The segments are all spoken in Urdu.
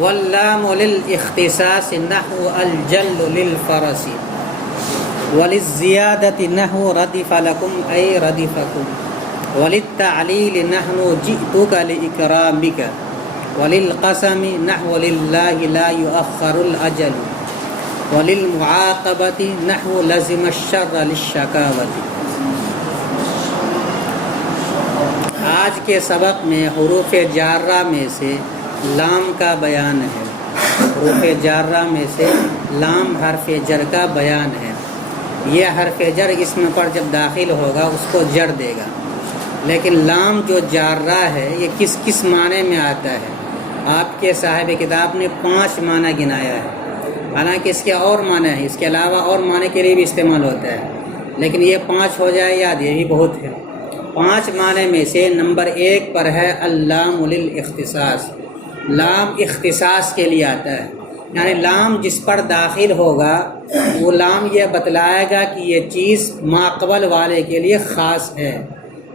واللام للاختصاص نحو الجل للفرس وللزيادة نحو ردف لكم أي ردفكم وللتعليل نحو جئتك لإكرامك وللقسم نحو لله لا يؤخر الأجل وللمعاقبة نحو لزم الشر للشكاوة۔ آج کے سبق میں حروف جارہ میں سے لام کا بیان ہے۔ حروف جارہ میں سے لام حرف جر کا بیان ہے۔ یہ حرف جر اسم پر جب داخل ہوگا اس کو جر دے گا، لیکن لام جو جارہ ہے یہ کس کس معنی میں آتا ہے؟ آپ کے صاحب کتاب نے 5 معنی گنایا ہے، حالانکہ اس کے اور معنی ہیں، اس کے علاوہ اور معنی کے لیے بھی استعمال ہوتا ہے، لیکن یہ 5 ہو جائے یاد، یہ بھی بہت ہے۔ 5 معنی میں سے نمبر 1 پر ہے اللام للاختصاص۔ لام اختصاص کے لیے آتا ہے، یعنی لام جس پر داخل ہوگا وہ لام یہ بتلائے گا کہ یہ چیز ماقبل والے کے لیے خاص ہے،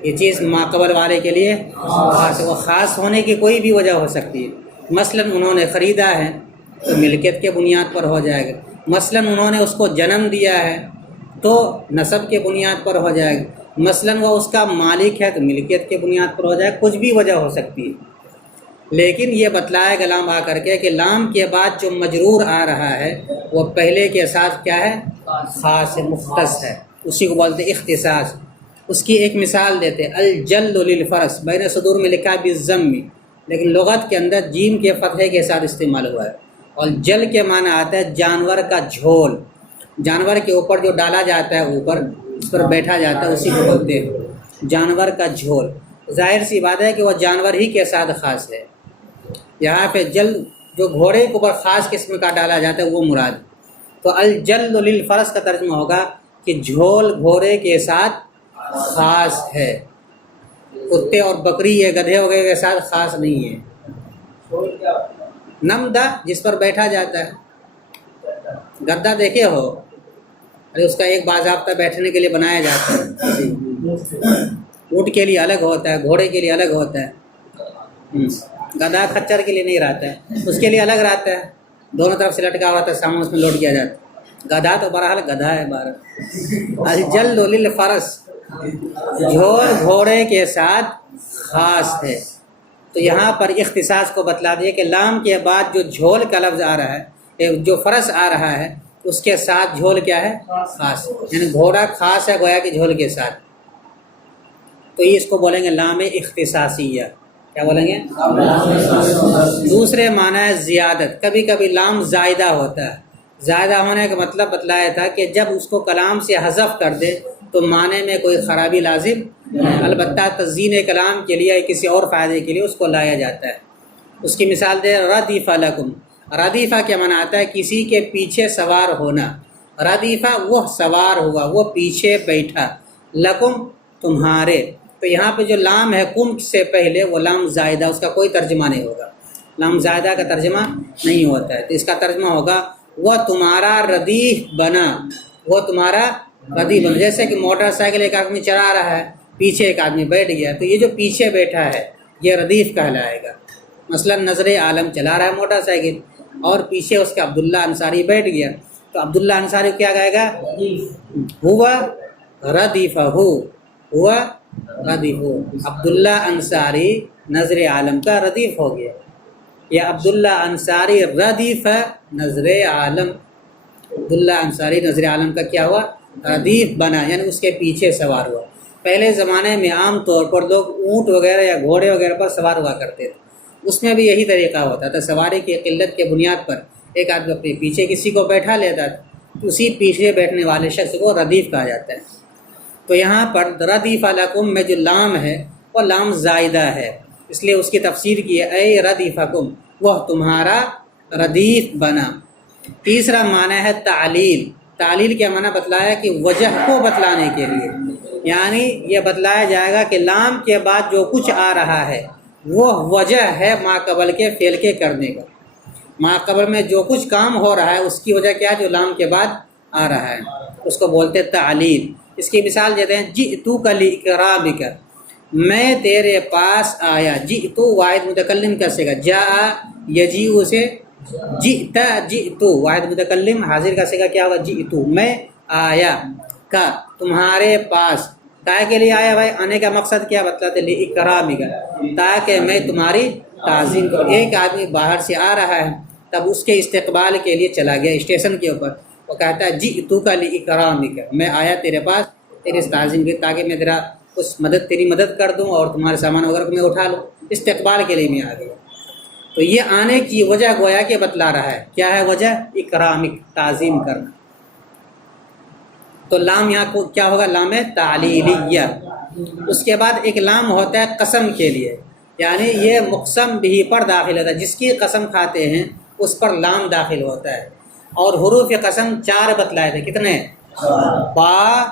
یہ چیز ماقبل والے کے لیے خاص ہے۔ وہ خاص ہونے کی کوئی بھی وجہ ہو سکتی ہے، مثلا انہوں نے خریدا ہے تو ملکیت کے بنیاد پر ہو جائے گا، مثلا انہوں نے اس کو جنم دیا ہے تو نسب کے بنیاد پر ہو جائے گا، مثلا وہ اس کا مالک ہے تو ملکیت کے بنیاد پر ہو جائے گا، کچھ بھی وجہ ہو سکتی ہے۔ لیکن یہ بتلایا گا لام آ کر کے کہ لام کے بعد جو مجرور آ رہا ہے وہ پہلے کے ساتھ کیا ہے؟ خاص ہے، مختص ہے، اسی کو بولتے اختصاص۔ اس کی ایک مثال دیتے، الجل للفرس، بین صدور میں لکھا ہے بالضم، لیکن لغت کے اندر جیم کے فتحے کے ساتھ استعمال ہوا ہے، اور جل کے معنی آتا ہے جانور کا جھول، جانور کے اوپر جو ڈالا جاتا ہے، اوپر اس پر بیٹھا جاتا ہے، اسی کو بولتے ہیں جانور کا جھول۔ ظاہر سی بات ہے کہ وہ جانور ہی کے ساتھ خاص ہے۔ یہاں پہ جل جو گھوڑے کے اوپر خاص قسم کا ڈالا جاتا ہے وہ مراد، تو الجل للفرس کا ترجمہ ہوگا کہ جھول گھوڑے کے ساتھ خاص ہے، کتے اور بکری یا گدھے وغیرہ کے ساتھ خاص نہیں ہے۔ نمدہ جس پر بیٹھا جاتا ہے، گدا دیکھے ہو، ارے اس کا ایک باضابطہ بیٹھنے کے لیے بنایا جاتا ہے، اونٹ کے لیے الگ ہوتا ہے، گھوڑے کے لیے الگ ہوتا ہے، گدھا خچر کے لیے نہیں رہتا ہے، اس کے لیے الگ رہتا ہے، دونوں طرف سے لٹکا ہوا ہوتا ہے، سامان اس میں لوٹ کیا جاتا ہے۔ گدھا تو بہرحال گدھا ہے بہرحال۔ الجل للفرس، جھول گھوڑے کے ساتھ خاص ہے، تو یہاں پر اختصاص کو بتلا دیا کہ لام کے بعد جو جھول کا لفظ آ رہا ہے، جو فرس آ رہا ہے، اس کے ساتھ جھول کیا ہے؟ خاص، یعنی گھوڑا خاص ہے گویا کہ جھول کے ساتھ، تو یہ اس کو بولیں گے لام اختصاصیہ۔ کیا بولیں گے؟ دوسرے معنی ہے زیادت، کبھی کبھی لام زائدہ ہوتا ہے، زائدہ ہونے کا مطلب بتلایا تھا کہ جب اس کو کلام سے حذف کر دے تو معنی میں کوئی خرابی لازم نہیں، البتہ تزیین کلام کے لیے کسی اور فائدے کے لیے اس کو لایا جاتا ہے۔ اس کی مثال دے ردیف لکم، ردیفہ کیا معنی آتا ہے؟ کسی کے پیچھے سوار ہونا، ردیفہ وہ سوار ہوا، وہ پیچھے بیٹھا، لکم تمہارے، تو یہاں پہ جو لام ہے کم سے پہلے وہ لام زائدہ، اس کا کوئی ترجمہ نہیں ہوگا، لام زائدہ کا ترجمہ نہیں ہوتا ہے، تو اس کا ترجمہ ہوگا وہ تمہارا ردیف بنا، وہ تمہارا ردیف بنا۔ جیسے کہ موٹر سائیکل ایک آدمی چلا رہا ہے، پیچھے ایک آدمی بیٹھ گیا، تو یہ جو پیچھے بیٹھا ہے یہ ردیف کہلائے گا۔ مثلا نظر عالم چلا رہا ہے موٹر سائیکل اور پیچھے اس کا عبداللہ انصاری بیٹھ گیا، تو عبداللہ انصاری کیا کہے گا؟ ہوا ردیفہ، ہوا ردیف، عبداللہ انصاری نظر عالم کا ردیف ہو گیا، یا عبداللہ انصاری ردیف نظر عالم، عبداللہ انصاری نظر عالم کا کیا ہوا؟ ردیف بنا، یعنی اس کے پیچھے سوار ہوا۔ پہلے زمانے میں عام طور پر لوگ اونٹ وغیرہ یا گھوڑے وغیرہ پر سوار ہوا کرتے تھے، اس میں بھی یہی طریقہ ہوتا تھا، سواری کی قلت کے بنیاد پر ایک آدمی اپنے پیچھے کسی کو بیٹھا لیتا تھا، تو اسی پیچھے بیٹھنے والے شخص کو ردیف کہا جاتا ہے۔ تو یہاں پر ردیف لکم میں جو لام ہے وہ لام زائدہ ہے، اس لیے اس کی تفسیر کی ہے اے ردیفکم، وہ تمہارا ردیف بنا۔ تیسرا معنی ہے تعلیل، تعلیل کیا معنی بتلایا کہ وجہ کو بتلانے کے لیے، یعنی یہ بتلایا جائے گا کہ لام کے بعد جو کچھ آ رہا ہے وہ وجہ ہے ماقبل کے فعل کے کرنے کا، ماقبل میں جو کچھ کام ہو رہا ہے اس کی وجہ کیا ہے؟ جو لام کے بعد آ رہا ہے، اس کو بولتے تعلیل۔ اس کی مثال دیتے ہیں جئتک لإکرامک، میں تیرے پاس آیا، جئتو واحد متکلم کا صیغہ، جاء یجیء سے جئت جئتو واحد متکلم، حاضر کا صیغہ کیا ہوگا جئتو، میں آیا کا تمہارے پاس، کا کے لیے آیا بھائی، آنے کا مقصد کیا بتلاتے اکرامک، تاکہ میں تمہاری تعظیم کروں۔ ایک آدمی باہر سے آ رہا ہے، تب اس کے استقبال کے لیے چلا گیا اسٹیشن کے اوپر، وہ کہتا ہے جئتو کا لاکرامک، میں آیا تیرے پاس تیری تعظیم کے، تاکہ میں تیرا تیری مدد کر دوں اور تمہارے سامان وغیرہ کو میں اٹھا لوں، استقبال کے لیے میں آ گیا۔ تو یہ آنے کی وجہ گویا کہ بتلا رہا ہے، کیا ہے وجہ؟ اکرامک، تعظیم کرنا۔ تو لام یہاں کو کیا ہوگا؟ لام تعلیلیہ۔ اس کے بعد ایک لام ہوتا ہے قسم کے لیے، یعنی یہ مقسم بھی پر داخل ہوتا ہے، جس کی قسم کھاتے ہیں اس پر لام داخل ہوتا ہے۔ اور حروف قسم 4 بتلائے تھے، کتنے؟ با،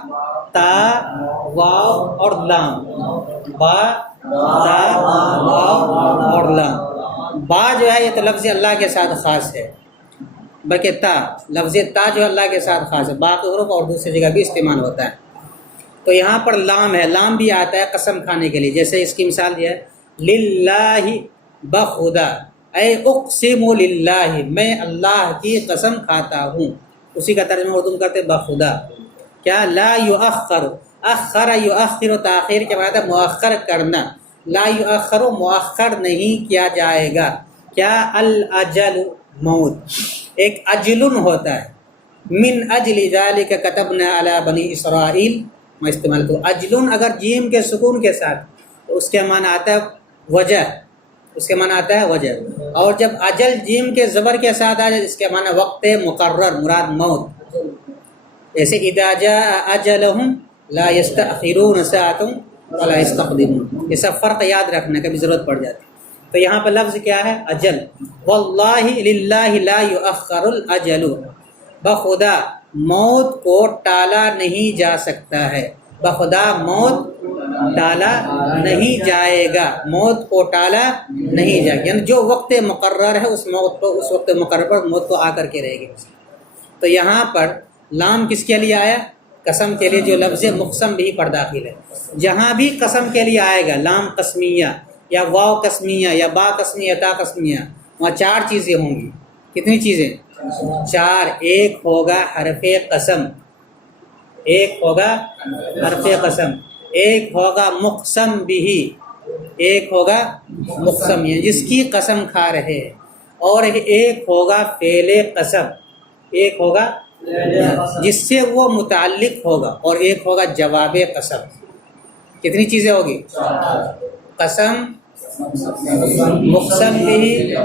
تا، واو اور لام۔ با، تا، واو اور لام۔ با جو ہے یہ تو لفظ اللہ کے ساتھ خاص ہے، بلکہ تا، لفظ تا جو اللہ کے ساتھ خاص ہے، باقی حروف اور دوسری جگہ بھی استعمال ہوتا ہے۔ تو یہاں پر لام ہے، لام بھی آتا ہے قسم کھانے کے لیے، جیسے اس کی مثال دی ہے للہ بخدا، اے اقسم للہ، میں اللہ کی قسم کھاتا ہوں، اسی کا ترجمہ اردو میں کرتے بخدا۔ کیا؟ لا یؤخر، اخر یؤخر، تاخیر کے بعد مؤخر کرنا، لا یؤخر مؤخر نہیں کیا جائے گا۔ کیا؟ الاجل موت، ایک اجلن ہوتا ہے، من اجل ذالک کتبنا علی بنی اسرائیل، میں استعمال تو اجلن اگر جیم کے سکون کے ساتھ تو اس کے معنی آتا ہے وجہ، اس کے معنی آتا ہے وجہ، اور جب اجل جیم کے زبر کے ساتھ آ جائے اس کے معنی وقت مقرر، مراد موت، جیسے اذا جاء اجلهم لا يستأخرون ساعة ولا يستقدمون۔ یہ سب فرق یاد رکھنے کا بھی ضرورت پڑ جاتی ہے۔ تو یہاں پر لفظ کیا ہے؟ اجل۔ واللہ للہ لا یؤخر الاجل، بخدا موت کو ٹالا نہیں جا سکتا ہے، بخدا موت ٹالا نہیں جائے گا، موت کو ٹالا نہیں جائے گا، یعنی جو وقت مقرر ہے اس موت کو، اس وقت مقرر پر موت کو آ کر کے رہے گی۔ تو یہاں پر لام کس کے لیے آیا؟ قسم کے لیے، جو لفظ مقسم بھی پر داخل ہے۔ جہاں بھی قسم کے لیے آئے گا لام قسمیہ یا واو قسمیہ یا با قسمیہ تا قسمیہ، وہاں 4 چیزیں ہوں گی۔ کتنی چیزیں؟ 4۔ ایک ہوگا حرف قسم، ایک ہوگا حرف قسم، ایک ہوگا مقسم بھی، ایک ہوگا مقسم ہے جس کی قسم کھا رہے، اور ایک ہوگا فعل قسم، ایک ہوگا جس سے وہ متعلق ہوگا، اور ایک ہوگا جواب قسم۔ کتنی چیزیں ہوگی؟ قسم، مقسم بھی،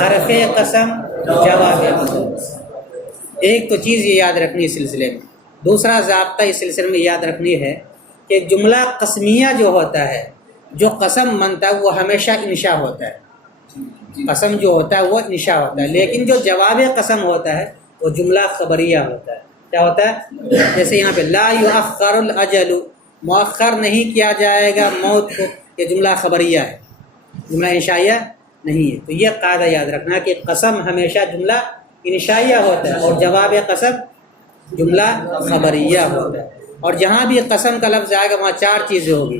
حرف قسم، جواب قسم۔ ایک تو چیز یہ یاد رکھنی ہے سلسلے میں۔ دوسرا ضابطہ اس سلسلے میں یاد رکھنی ہے کہ جملہ قسمیہ جو ہوتا ہے، جو قسم منتا ہے وہ ہمیشہ انشاء ہوتا ہے، قسم جو ہوتا ہے وہ انشاء ہوتا ہے، لیکن جو جواب قسم ہوتا ہے وہ جملہ خبریہ ہوتا ہے۔ کیا ہوتا ہے؟ جیسے یہاں پہ لا یؤخر الاجل، مؤخر نہیں کیا جائے گا موت کو، یہ جملہ خبریہ ہے، جملہ انشائیہ نہیں ہے۔ تو یہ قاعدہ یاد رکھنا کہ قسم ہمیشہ جملہ انشائیہ ہوتا ہے اور جواب قسم جملہ خبریہ ہوتا ہے۔ اور جہاں بھی قسم کا لفظ آئے گا وہاں 4 چیزیں ہوگی،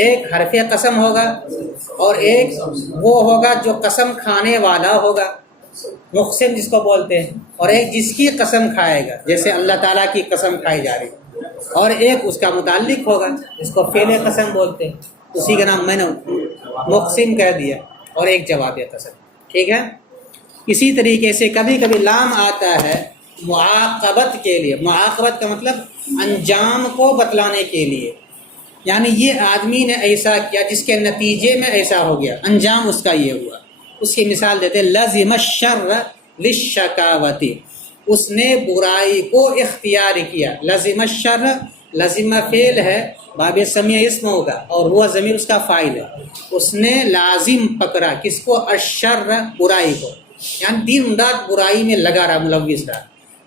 ایک حرف قسم ہوگا، اور ایک وہ ہوگا جو قسم کھانے والا ہوگا، مقسم جس کو بولتے ہیں، اور ایک جس کی قسم کھائے گا، جیسے اللہ تعالیٰ کی قسم کھائی جا رہی ہے، اور ایک اس کا متعلق ہوگا جس کو فعل قسم بولتے ہیں، اسی کا نام میں نے مقسم کہہ دیا، اور ایک جواب قسم۔ ٹھیک ہے؟ اسی طریقے سے کبھی کبھی لام آتا ہے معاقبت کے لیے، معاقبت کا مطلب انجام کو بتلانے کے لیے، یعنی یہ آدمی نے ایسا کیا جس کے نتیجے میں ایسا ہو گیا، انجام اس کا یہ ہوا۔ اس کی مثال دیتے لزم الشر للشکاوت، اس نے برائی کو اختیار کیا۔ لزم الشر، لزم فعل ہے، باب سمیع اسم ہوگا اور وہ ضمیر اس کا فاعل ہے۔ اس نے لازم پکڑا کس کو؟ الشر، برائی کو، یعنی دن رات برائی میں لگا رہا، ملوث رہا،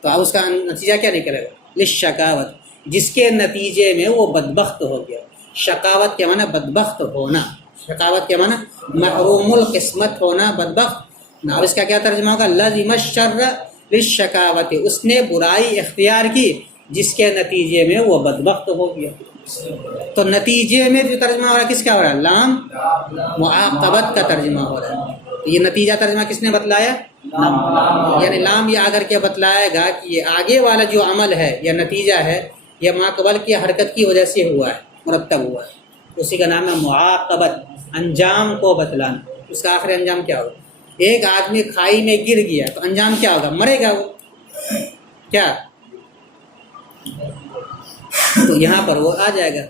تو اب اس کا نتیجہ کیا نکلے گا؟ للشکاوت، جس کے نتیجے میں وہ بدبخت ہو گیا۔ شکاوت کے معنی بدبخت ہونا، شکاوت کے معنی محروم القسمت ہونا، بدبخت۔ اب اس کا کیا ترجمہ ہوگا؟ لزم الشر للشکاوت، اس نے برائی اختیار کی جس کے نتیجے میں وہ بدبخت ہو گیا۔ تو نتیجے میں جو ترجمہ ہو رہا ہے کس کا ہو رہا ہے؟ لام معاقبت کا ترجمہ ہو رہا ہے. تو یہ نتیجہ ترجمہ کس نے بتلایا؟ یعنی لام یہ آگر کے بتلائے گا کہ یہ آگے والا جو عمل ہے یا نتیجہ ہے یہ ما قبل کی حرکت کی وجہ سے ہوا ہے، مرتب ہوا ہے، اسی کا نام ہے معاقبت، انجام کو بتلانا. اس کا آخری انجام کیا ہوگا؟ ایک آدمی کھائی میں گر گیا تو انجام کیا ہوگا؟ مرے گا وہ. کیا؟ تو یہاں پر وہ آ جائے گا.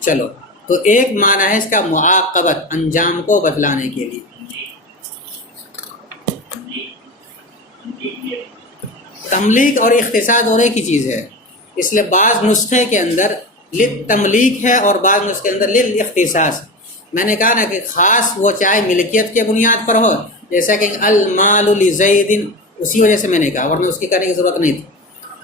چلو، تو ایک معنی ہے اس کا معاقبت، انجام کو بتلانے کے لیے. تملیک اور اختصاص اور ایک ہی چیز ہے، اس لیے بعض نسخے کے اندر للتملیک ہے اور بعض نسخے کے اندر للاختصاص. میں نے کہا نا کہ خاص وہ چاہے ملکیت کے بنیاد پر ہو، جیسا کہ المال لزید، اسی وجہ سے میں نے کہا، ورنہ اس کی کرنے کی ضرورت نہیں تھی.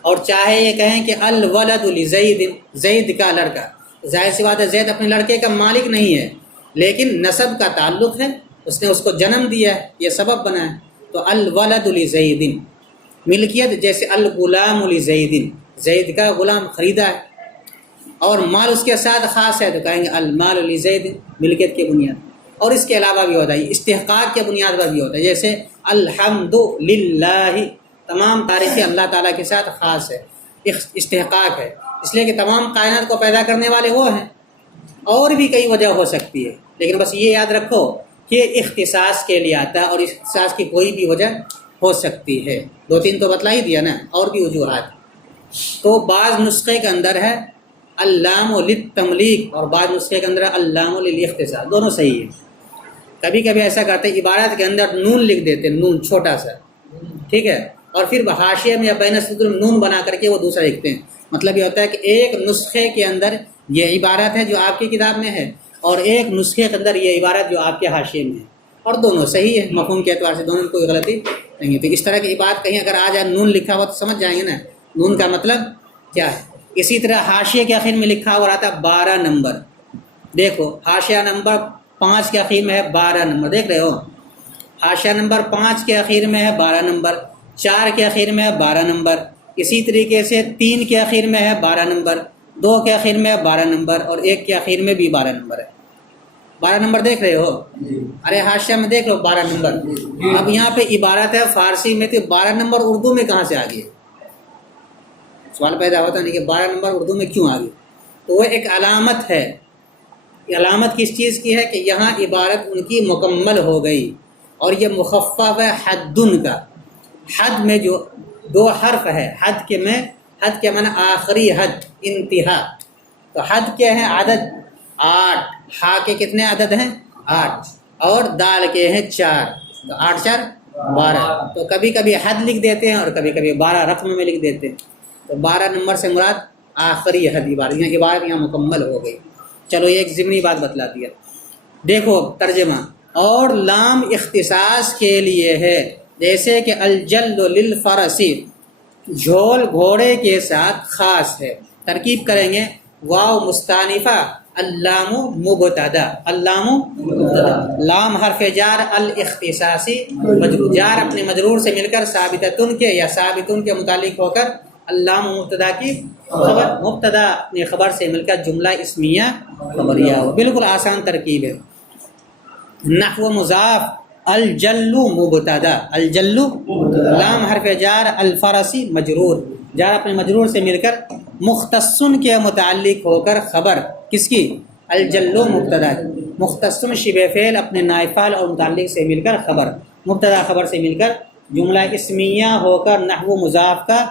اور چاہے یہ کہیں کہ الولد لزید، زید کا لڑکا، ظاہر سی بات ہے زید اپنے لڑکے کا مالک نہیں ہے، لیکن نسب کا تعلق ہے، اس نے اس کو جنم دیا ہے، یہ سبب بنا ہے. تو الولد لزید ملکیت، جیسے الغلام لزید، زید کا غلام خریدا ہے، اور مال اس کے ساتھ خاص ہے تو کہیں گے المال لزید، ملکیت کی بنیاد. اور اس کے علاوہ بھی ہوتا ہے استحقاق کے بنیاد پر بھی ہوتا ہے، جیسے الحمد للہ، تمام تعریفیں اللہ تعالیٰ کے ساتھ خاص ہے، استحقاق ہے، اس لیے کہ تمام کائنات کو پیدا کرنے والے وہ ہیں. اور بھی کئی وجہ ہو سکتی ہے، لیکن بس یہ یاد رکھو کہ اختصاص کے لیے آتا ہے، اور اختصاص کی کوئی بھی وجہ ہو سکتی ہے. دو تین تو بتلا ہی دیا نا، اور بھی وجوہات. تو بعض نسخے کے اندر ہے اللام للتملیک اور بعض نسخے کے اندر اللام للاختصاص، دونوں صحیح ہے. کبھی کبھی ایسا کرتے ہیں عبارت کے اندر نون لکھ دیتے، نون چھوٹا سا، ٹھیک ہے، اور پھر حاشیے میں یا بین السطور میں نون بنا کر کے وہ دوسرا لکھتے ہیں. مطلب یہ ہوتا ہے کہ ایک نسخے کے اندر یہ عبارت ہے جو آپ کی کتاب میں ہے، اور ایک نسخے کے اندر یہ عبارت جو آپ کے حاشیے میں ہے، اور دونوں صحیح ہے مفہوم کے اعتبار سے، دونوں میں کوئی غلطی نہیں ہے. تو اس طرح کی بات کہیں اگر آ جائے نون لکھا ہوا تو سمجھ جائیں گے نا نون کا مطلب کیا ہے. اسی طرح حاشیے کے آخر میں لکھا ہوا رہتا ہے 12 نمبر. دیکھو حاشیہ نمبر 5 کے آخر میں ہے 12 نمبر، دیکھ رہے ہو، حاشیہ نمبر 5 کے آخر میں ہے 12 نمبر، 4 کے آخر میں ہے 12 نمبر، اسی طریقے سے 3 کے آخر میں ہے 12 نمبر، 2 کے آخر میں ہے 12 نمبر، اور 1 کے آخر میں بھی 12 نمبر ہے. 12 نمبر دیکھ رہے ہو؟ ارے حاشیہ میں دیکھ لو 12 نمبر. اب یہاں پہ عبارت ہے فارسی میں، تو 12 نمبر اردو میں کہاں سے آ گئی؟ سوال پیدا ہوتا نہیں کہ 12 نمبر اردو میں کیوں آ گئی. تو وہ ایک علامت ہے. علامت کس چیز کی ہے؟ کہ یہاں عبارت ان کی مکمل ہو گئی، اور یہ مخفف ہے حدن کا. حد میں جو 2 حرف ہے، حد کے معنی آخری حد، انتہا. تو حد کیا ہے؟ عدد 8. ہا کے کتنے عدد ہیں؟ 8. اور دال کے ہیں 4. تو 8 4 12. تو کبھی کبھی حد لکھ دیتے ہیں اور کبھی کبھی 12 رقم میں لکھ دیتے ہیں. تو 12 نمبر سے مراد آخری حد عبارت، یہاں مکمل ہو گئی. چلو یہ ایک ضمنی بات بتلا دیا. دیکھو ترجمہ. اور لام اختصاص کے لیے ہے، جیسے کہ الجلد للفرس، جھول گھوڑے کے ساتھ خاص ہے. ترکیب کریں گے واو مستانفہ، اللام مبتدا، اللام لام حرف جار، الاختصاصی مجرور، جار اپنے مجرور سے مل کر ثابتتن کے یا ثابتن کے متعلق ہو کر اللام مبتدا کی خبر، مبتدا اپنے خبر سے مل کر جملہ اسمیہ خبریہ ہو. بالکل آسان ترکیب ہے. نحو مضاف، الجلو مبتدا، الجلو لام حرف جار، الفرسی مجرور، جار اپنے مجرور سے مل کر مختصن کے متعلق ہو کر خبر کس کی؟ الجلو مبتدا، مختصن شبہ فعل اپنے نائب فاعل اور متعلق سے مل کر خبر، مبتدا خبر سے مل کر جملہ اسمیہ ہو کر نحو مضاف کا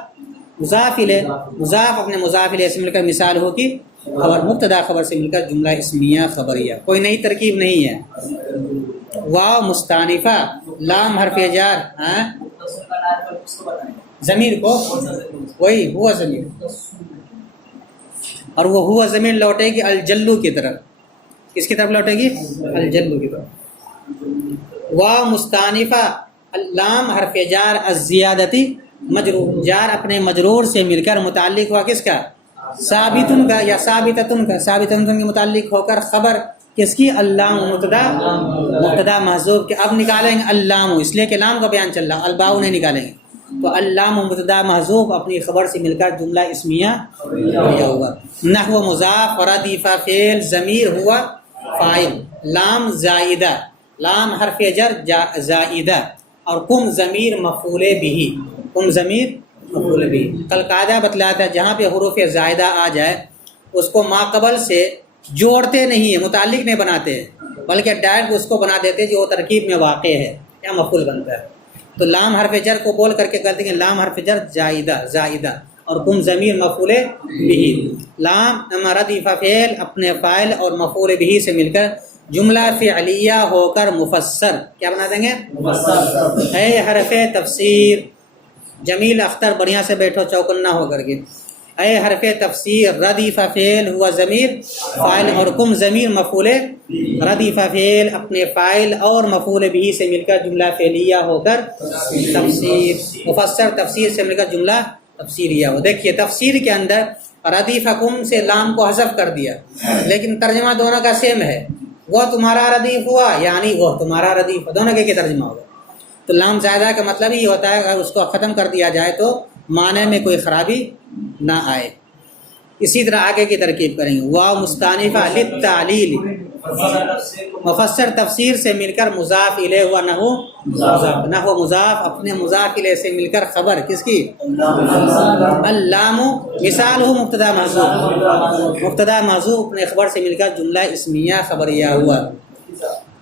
مضاف الیہ، مضاف اپنے مضاف الیہ سے مل کر مثال ہو کی خبر، مبتدا خبر سے مل کر جملہ اسمیہ خبریہ. کوئی نئی ترکیب نہیں ہے. واو مستانفہ، لام حرف جار، ضمیر کو وہی ہوا ضمیر، اور وہ ہوا ضمیر لوٹے گی الجلو کی طرف. کس کی طرف لوٹے گی؟ الجلو کی طرف. واو مستانفہ، لام حرف جار، الزیادتی مجرور، جار اپنے مجرور سے مل کر متعلق ہوا کس کا؟ ثابتن کا یا ثابتتن کا، ثابتتن کے متعلق ہو کر خبر کس کی؟ اللام مبتدا محذوف کے. اب نکالیں گے اللام، اس لیے کہ لام کا بیان چل رہا، الباء نہیں نکالیں گے. تو اللام مبتدا محذوف اپنی خبر سے مل کر جملہ اسمیہ خبریہ ہوگا۔ نحو مضاف ردیف فعل ضمیر ہوا فاعل، لام زائدہ، لام حرف جر زائدہ، اور کم ضمیر مفعول بھی، کم ضمیر مفعول بھی۔ کل قاعدہ بتلایا تھا جہاں پہ حروف زائدہ آ جائے اس کو ما قبل سے جوڑتے نہیں ہیں، متعلق نہیں بناتے ہیں، بلکہ ڈائریکٹ اس کو بنا دیتے جو ترکیب میں واقع ہے یا مفعول بنتا ہے۔ تو لام حرف جر کو بول کر کے کہتے ہیں لام حرف جر زائدہ اور کم ضمیر مفعول بھی، لام ردیف فعل اپنے فاعل اور مفعول بھی سے مل کر جملہ فعلیہ ہو کر مفسر کیا بنا دیں گے؟ مفسر۔ اے حرف تفسیر، جمیل اختر بڑھیا سے بیٹھو چوکنا ہو کر کے، اے حرف تفسیر ردیف فعل ہوا ضمیر فاعل اور کم ضمیر مفعول، ردیف فعل اپنے فاعل اور مفعول بھی سے مل کر جملہ فعلیہ ہو کر تفسیر، مفسر تفسیر سے مل کر جملہ تفسیریہ ہو۔ دیکھیے تفسیر کے اندر ردیف کم سے لام کو حذف کر دیا، لیکن ترجمہ دونوں کا سیم ہے، وہ تمہارا ردیف ہوا یعنی وہ تمہارا ردیف، دونوں کے ترجمہ ہوگا۔ تو لام زائدہ کا مطلب یہ ہوتا ہے اگر اس کو ختم کر دیا جائے تو معنی میں کوئی خرابی نہ آئے۔ اسی طرح آگے کی ترکیب کریں گے، واو مستانفہ للتعلیل، مفسر تفسیر سے مل کر مضاف الیہ ہوا نحو مضاف اپنے مضاف الیہ سے مل کر خبر کس کی؟ اللام مثال ہو مبتدا محذوف، مبتدا محذوف اپنے خبر سے مل کر جملہ اسمیہ خبریہ ہوا۔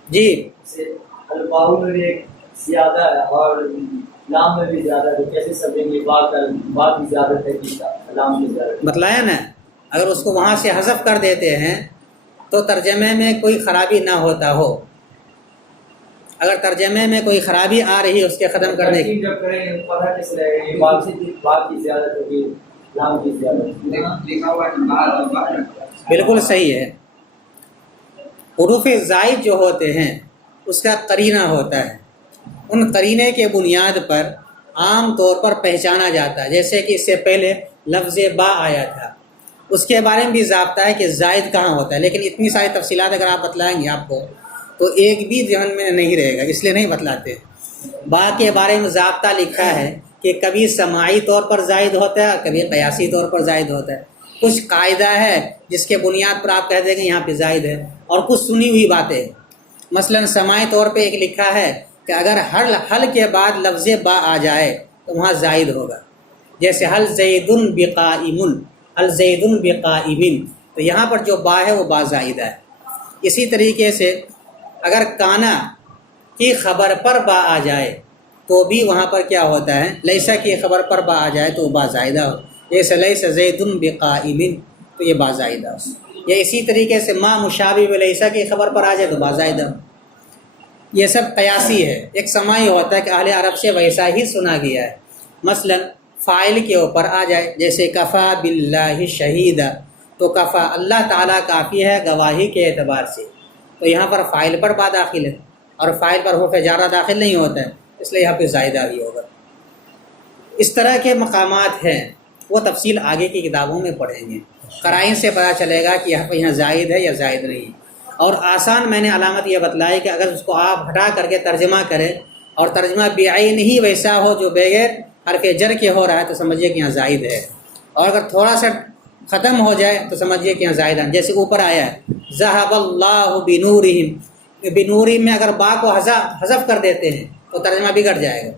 جی زیادہ ہے اور لام میں بھی زیادہ ہے، کیسے سمجھیں گے؟ بات بھی زیادہ ہے لام بھی زیادہ، بتلایا نا، اگر اس کو وہاں سے حذف کر دیتے ہیں تو ترجمے میں کوئی خرابی نہ ہوتا ہو، اگر ترجمے میں کوئی خرابی آ رہی ہے اس کے ختم کرنے کی، جب کریں گے پتہ کیسے لگے گا بات کی زیادت ہوگی لام کی زیادت؟ لکھا ہوا ہے بالکل صحیح ہے۔ حروف زائد جو ہوتے ہیں اس کا قرینہ ہوتا ہے، ان قرینے کے بنیاد پر عام طور پر پہچانا جاتا ہے، جیسے کہ اس سے پہلے لفظ با آیا تھا، اس کے بارے میں بھی ضابطہ ہے کہ زائد کہاں ہوتا ہے، لیکن اتنی ساری تفصیلات اگر آپ بتلائیں گے آپ کو تو ایک بھی ذہن میں نہیں رہے گا، اس لیے نہیں بتلاتے۔ با کے بارے میں ضابطہ لکھا ہے کہ کبھی سماعی طور پر زائد ہوتا ہے، کبھی قیاسی طور پر زائد ہوتا ہے، کچھ قاعدہ ہے جس کے بنیاد پر آپ کہہ دیں گے یہاں پہ زائد ہے، اور کچھ سنی ہوئی باتیں، مثلا سماعی طور پہ ایک لکھا ہے کہ اگر حل کے بعد لفظ با آ جائے تو وہاں زائد ہوگا، جیسے حل زید بقائم، حل زید بقائم، تو یہاں پر جو با ہے وہ با زائدہ ہے۔ اسی طریقے سے اگر کانا کی خبر پر با آ جائے تو بھی وہاں پر کیا ہوتا ہے، لیسا کی خبر پر با آ جائے تو با زائدہ ہو، جیسے لیس زید بقائم تو یہ با زائدہ ہو، یا اسی طریقے سے ما مشابہ لیسا کی خبر پر آ جائے تو با زائدہ ہو۔ یہ سب قیاسی ہے، ایک سماعی ہوتا ہے کہ اہل عرب سے ویسا ہی سنا گیا ہے، مثلا فاعل کے اوپر آ جائے، جیسے کفا باللہ شہیدا، تو کفا اللہ تعالیٰ کافی ہے گواہی کے اعتبار سے، تو یہاں پر فاعل پر با داخل ہے اور فاعل پر حرف جارہ داخل نہیں ہوتا ہے، اس لیے یہاں پہ زائدہ بھی ہوگا۔ اس طرح کے مقامات ہیں، وہ تفصیل آگے کی کتابوں میں پڑھیں گے، قرائن سے پتہ چلے گا کہ یہاں زائد ہے یا زائد نہیں۔ اور آسان میں نے علامت یہ بتلائی کہ اگر اس کو آپ ہٹا کر کے ترجمہ کریں اور ترجمہ بعین ہی ویسا ہو جو بغیر حرف جر کے ہو رہا ہے تو سمجھیے کہ یہاں زائد ہے، اور اگر تھوڑا سا ختم ہو جائے تو سمجھیے کہ یہاں زائد ہے، جیسے اوپر آیا ہے ذہب اللہ بنورہم، بنورہم میں اگر با کو حذف کر دیتے ہیں تو ترجمہ بگڑ جائے گا،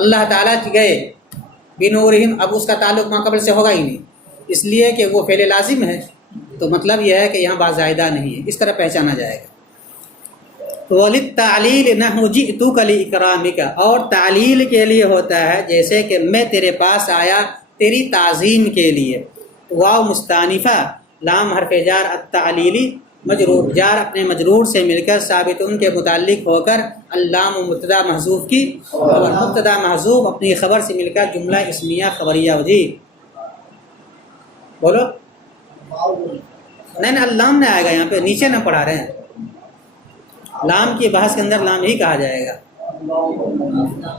اللہ تعالیٰ گئے بنورہم، اب اس کا تعلق ما قبل سے ہوگا ہی نہیں، اس لیے کہ وہ فعل لازم ہے، تو مطلب یہ ہے کہ یہاں با زائدہ نہیں ہے، اس طرح پہچانا جائے گا۔ وَلِلتَّعْلِيلِ نَحْوُ جِئْتُكَ لِإِكْرَامِكَ، اور تعلیل کے لیے ہوتا ہے جیسے کہ میں تیرے پاس آیا تیری تعظیم کے لیے، واو مستانفہ لام حرف جار التعلیلی مجرور، جار اپنے مجرور سے مل کر ثابت ان کے متعلق ہو کر اللام مبتدا محذوف کی خبر، مبتدا محذوف اپنی خبر سے مل کر جملہ اسمیہ خبریہ ہو۔ جی بولو، نہیں اللام نہیں آئے گا، یہاں پہ نیچے نہ پڑھا رہے ہیں، لام کی بحث کے اندر لام ہی کہا جائے گا۔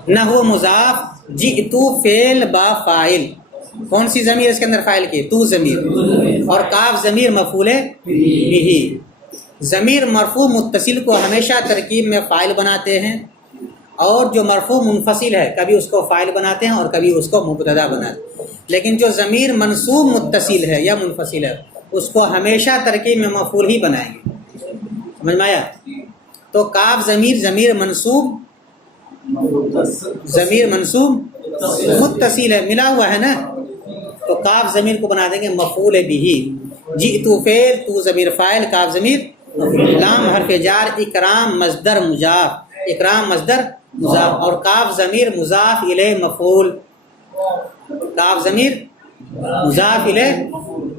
نحو مضاف جئتو فعل با فاعل، کون سی ضمیر اس کے اندر فاعل کی؟ تو ضمیر، اور کاف ضمیر مفعول بھی۔ ضمیر مرفوع متصل کو ہمیشہ ترکیب میں فاعل بناتے ہیں، اور جو مرفوع منفصل ہے کبھی اس کو فاعل بناتے ہیں اور کبھی اس کو مبتدا بناتے ہیں، لیکن جو ضمیر منصوب متصل ہے یا منفصل ہے اس کو ہمیشہ ترکیب میں مفعول ہی بنائیں گے، سمجھ میں آیا؟ تو کاف ضمیر منصوب متصل ہے، ملا ہوا ہے نا، تو کاف ضمیر کو بنا دیں گے مفعول بھی۔ جئت فعل، تو ضمیر فاعل، کاف ضمیر مفعول، لام حرف جار، اکرام مصدر مضاف، اور کاف ضمیر مضاف الیہ مفعول، کاف ضمیر مضاف الیہ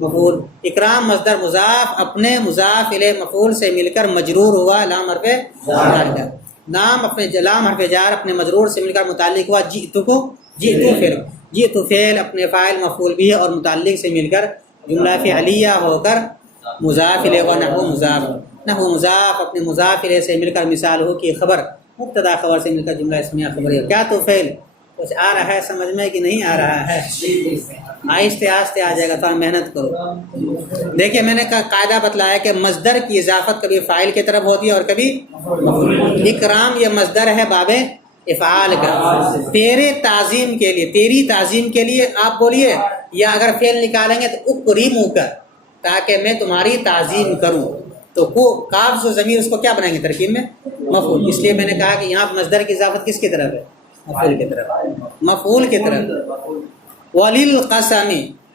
مفعول، اکرام مصدر مضاف اپنے مضاف الیہ مفعول سے مل کر مجرور ہوا لام حرف جار کا، لام حرف جار اپنے مجرور سے مل کر متعلق ہوا جئت فعل اپنے فاعل مفعول بھی اور متعلق سے مل کر جملہ فعلیہ ہو کر مضاف الیہ و نحو مضاف اپنے مضاف الیہ سے مل کر مثال ہو کہ خبر مبتدا خبر سے مل کر جملہ اسمیہ خبریہ۔ کیا تو فعل کچھ آ رہا ہے سمجھ میں کہ نہیں آ رہا ہے؟ آہستہ آہستہ آ جائے گا، تھوڑا محنت کرو۔ دیکھیے میں نے قاعدہ بتلایا کہ مصدر کی اضافت کبھی فاعل کی طرف ہوتی ہے اور کبھی مفعول۔ اکرام یہ مصدر ہے باب افعال کا، تیرے تعظیم کے لیے، تیری تعظیم کے لیے آپ بولیے، یا اگر فعل نکالیں گے تو اکریمو کا، تاکہ میں تمہاری تعظیم کروں، تو کاف جو ضمیر اس کو کیا بنائیں گے ترکیب میں مفعول۔ اس لیے میں نے کہا کہ یہاں مصدر کی اضافت کس کی طرف ہے؟ مفعول کی طرف۔ وللقسم،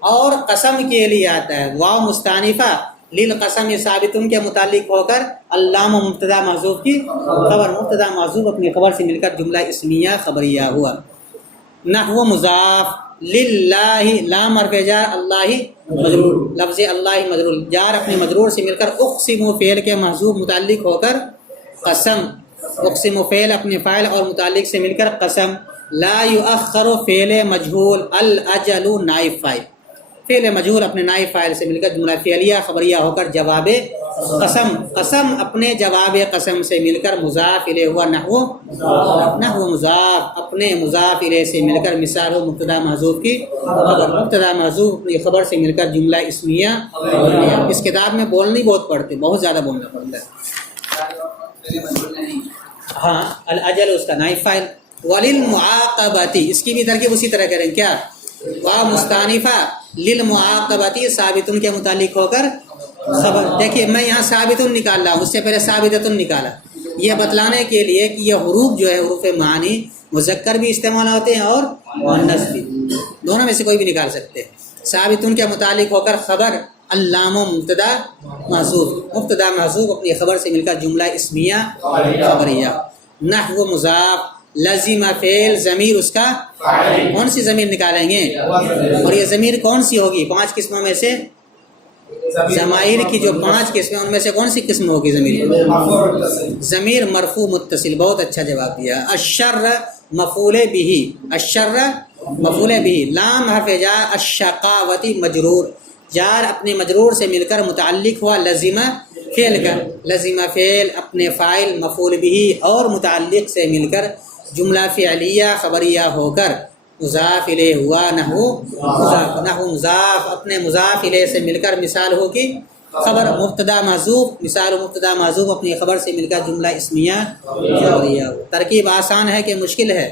اور قسم کے لیے آتا ہے واو مستانفہ، للقسم ثابتن کے متعلق ہو کر اللام مبتدا محذوف کی خبر، مبتدا محذوف اپنی خبر سے مل کر جملہ اسمیہ خبریہ ہوا۔ نحو مضاف، للہ لام حرف جار، اللہ مجرور، لفظ اللہ مجرور، جار اپنے مجرور سے مل کر اقسم فعل کے محذوف متعلق ہو کر قسم، اقسم فعل اپنے فاعل اور متعلق سے مل کر قسم۔ لا یؤخر فعل مجہول، الاجل نائب فاعل، فعل مجہول اپنے نائب فاعل سے مل کر جملہ فعلیہ خبریہ ہو کر جواب قسم، قسم اپنے جواب قسم سے مل کر مضاف الیہ ہوا نحو مضاف اپنے مضاف الیہ سے مل کر مثال ہو مبتدا محذوف کی خبر، مبتدا محذوف اپنی خبر سے مل کر جملہ اسمیہ خبریہ۔ اس کتاب میں بولنی بہت پڑتی، بہت زیادہ بولنا پڑتا ہے۔ ہاں الاجل اس کا نائب فاعل۔ وللمعاقبتی، اس کی بھی ترکیب اسی طرح کریں، کیا واو مستانفہ للمعاقبتی ثابتن کے متعلق ہو کر خبر۔ دیکھیے میں یہاں ثابتن نکال رہا ہوں، اس سے پہلے ثابتتن نکالا، یہ بتلانے کے لیے کہ یہ حروف جو ہے حروف معانی مذکر بھی استعمال ہوتے ہیں اور مؤنث بھی، دونوں میں سے کوئی بھی نکال سکتے ہیں۔ ثابتن کے متعلق ہو کر خبر، اللام مبتدا محذوف، مبتدا محذوف اپنی خبر سے مل کر جملہ اسمیہ خبریہ۔ نحو مضاف، لازم فعل، ضمیر اس کا کون سی ضمیر نکالیں گے، اور یہ ضمیر کون سی ہوگی؟ 5 قسموں میں سے، ضمائر کی جو 5 قسمیں ان میں سے کون سی قسم ہوگی ضمیر؟ ضمیر مرفوع متصل، بہت اچھا جواب دیا۔ الشر مفعول به، الشر مفعول به، لام حرف جار، الشقاوتی مجرور، جار اپنے مجرور سے مل کر متعلق ہوا لازم فعل کا، لازم فعل اپنے فاعل مفعول به اور متعلق سے مل کر جملہ فعلیہ خبریہ ہو کر مضاف الیہ ہوا نحو مضاف اپنے مضاف الیہ سے مل کر مثال ہو کہ خبر، مبتدا محذوف، مثال مبتدا محذوف اپنی خبر سے مل کر جملہ اسمیہ خبریہ۔ ترکیب آسان ہے کہ مشکل ہے؟